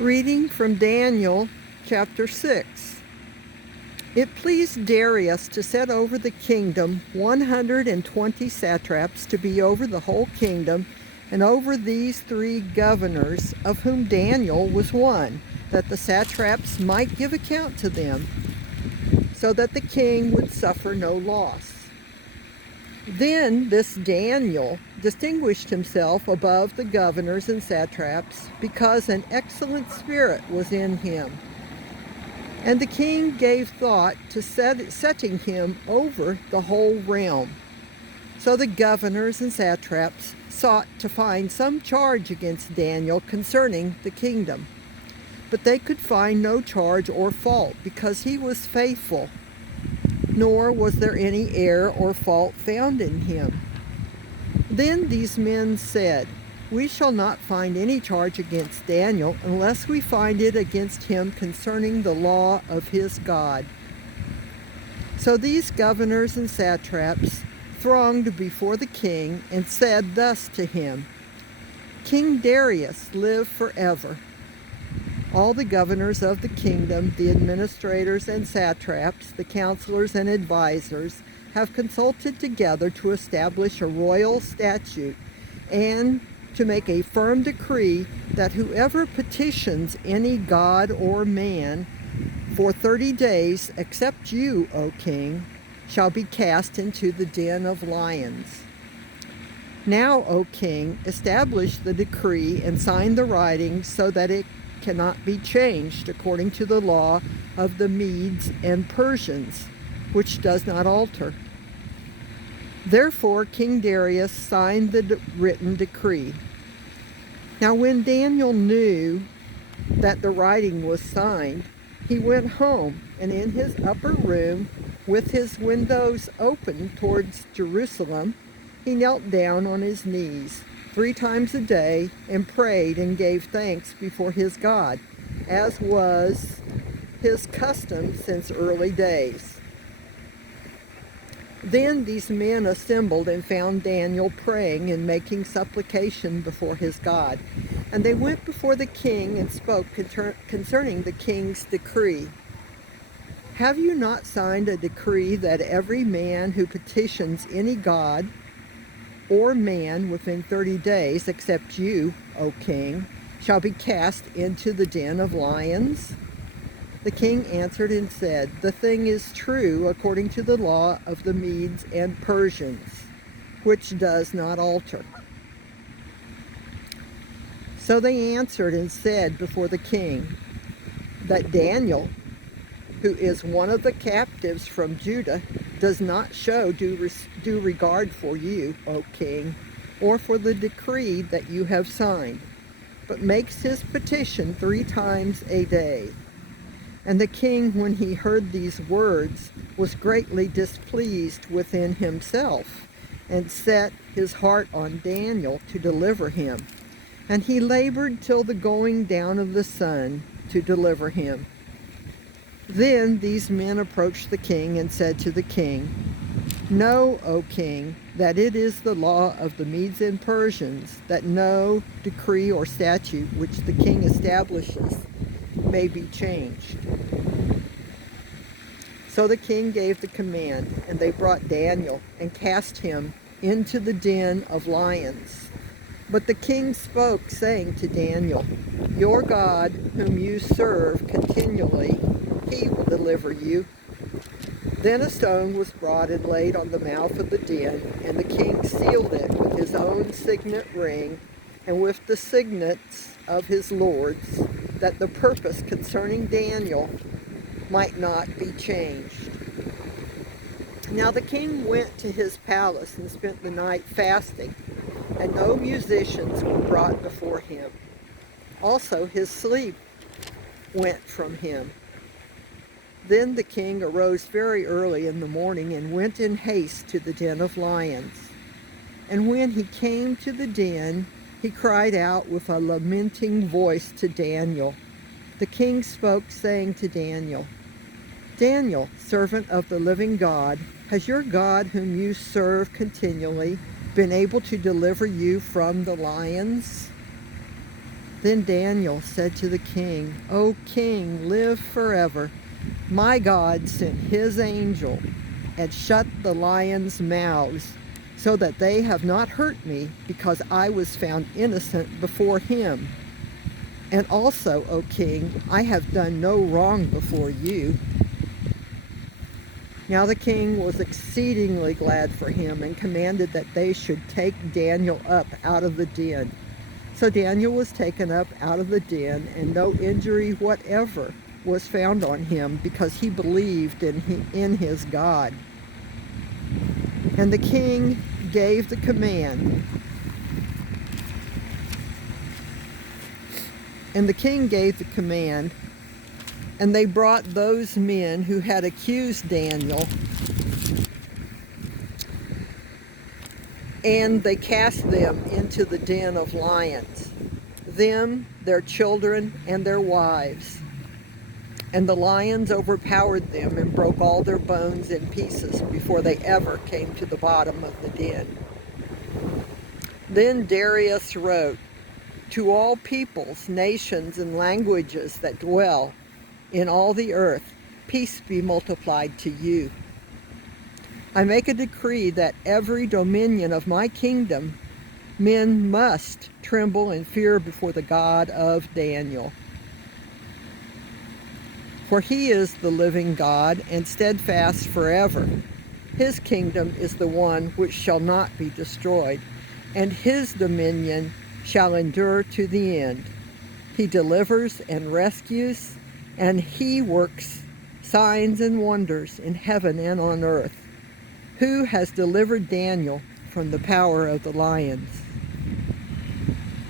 Reading from Daniel chapter 6. It pleased Darius to set over the kingdom 120 satraps to be over the whole kingdom, and over these 3 governors, of whom Daniel was one, that the satraps might give account to them, so that the king would suffer no loss. Then this Daniel distinguished himself above the governors and satraps, because an excellent spirit was in him. And the king gave thought to setting him over the whole realm. So the governors and satraps sought to find some charge against Daniel concerning the kingdom. But they could find no charge or fault, because he was faithful, nor was there any error or fault found in him. Then these men said, "We shall not find any charge against Daniel unless we find it against him concerning the law of his God." So these governors and satraps thronged before the king and said thus to him, "King Darius, live forever. All the governors of the kingdom, the administrators and satraps, the counselors and advisors, have consulted together to establish a royal statute and to make a firm decree that whoever petitions any god or man for 30 days, except you, O king, shall be cast into the den of lions. Now, O king, establish the decree and sign the writing so that it cannot be changed according to the law of the Medes and Persians, which does not alter." Therefore King Darius signed the written decree. Now when Daniel knew that the writing was signed, he went home, and in his upper room, with his windows open towards Jerusalem, he knelt down on his knees 3 times a day and prayed and gave thanks before his God, as was his custom since early days. Then these men assembled and found Daniel praying and making supplication before his God. And they went before the king and spoke concerning the king's decree. "Have you not signed a decree that every man who petitions any god or man within 30 days, except you, O king, shall be cast into the den of lions?" The king answered and said, "The thing is true according to the law of the Medes and Persians, which does not alter." So they answered and said before the king that Daniel, who is one of the captives from Judah, does not show due regard for you, O king, or for the decree that you have signed, but makes his petition 3 times a day. And the king, when he heard these words, was greatly displeased within himself, and set his heart on Daniel to deliver him. And he labored till the going down of the sun to deliver him. Then these men approached the king and said to the king, "Know, O king, that it is the law of the Medes and Persians that no decree or statute which the king establishes may be changed." So the king gave the command, and they brought Daniel and cast him into the den of lions. But the king spoke, saying to Daniel, "Your God, whom you serve continually, he will deliver you." Then a stone was brought and laid on the mouth of the den, and the king sealed it with his own signet ring and with the signets of his lords, that the purpose concerning Daniel might not be changed. Now the king went to his palace and spent the night fasting, and no musicians were brought before him. Also his sleep went from him. Then the king arose very early in the morning and went in haste to the den of lions. And when he came to the den, he cried out with a lamenting voice to Daniel. The king spoke, saying to Daniel, "Daniel, servant of the living God, has your God, whom you serve continually, been able to deliver you from the lions?" Then Daniel said to the king, O king, live forever. My God sent his angel and shut the lions' mouths, so that they have not hurt me, because I was found innocent before him. And also, O king, I have done no wrong before you. Now the king was exceedingly glad for him, and commanded that they should take Daniel up out of the den. So Daniel was taken up out of the den, and no injury whatever was found on him, because he believed in his God. And the king gave the command. And the king gave the command, and they brought those men who had accused Daniel, and they cast them into the den of lions, them, their children, and their wives. And the lions overpowered them and broke all their bones in pieces before they ever came to the bottom of the den. Then Darius wrote, To all peoples, nations, and languages that dwell in all the earth, peace be multiplied to you. I make a decree that every dominion of my kingdom, men must tremble and fear before the God of Daniel. For he is the living God, and steadfast forever. His kingdom is the one which shall not be destroyed, and his dominion shall endure to the end. He delivers and rescues, and he works signs and wonders in heaven and on earth. Who has delivered Daniel from the power of the lions?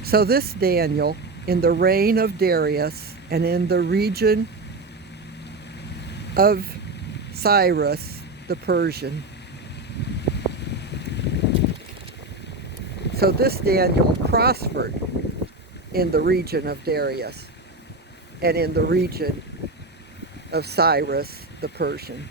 So this Daniel, in the reign of Darius, and in the region of Cyrus the Persian. So this Daniel prospered in the region of Darius and in the region of Cyrus the Persian.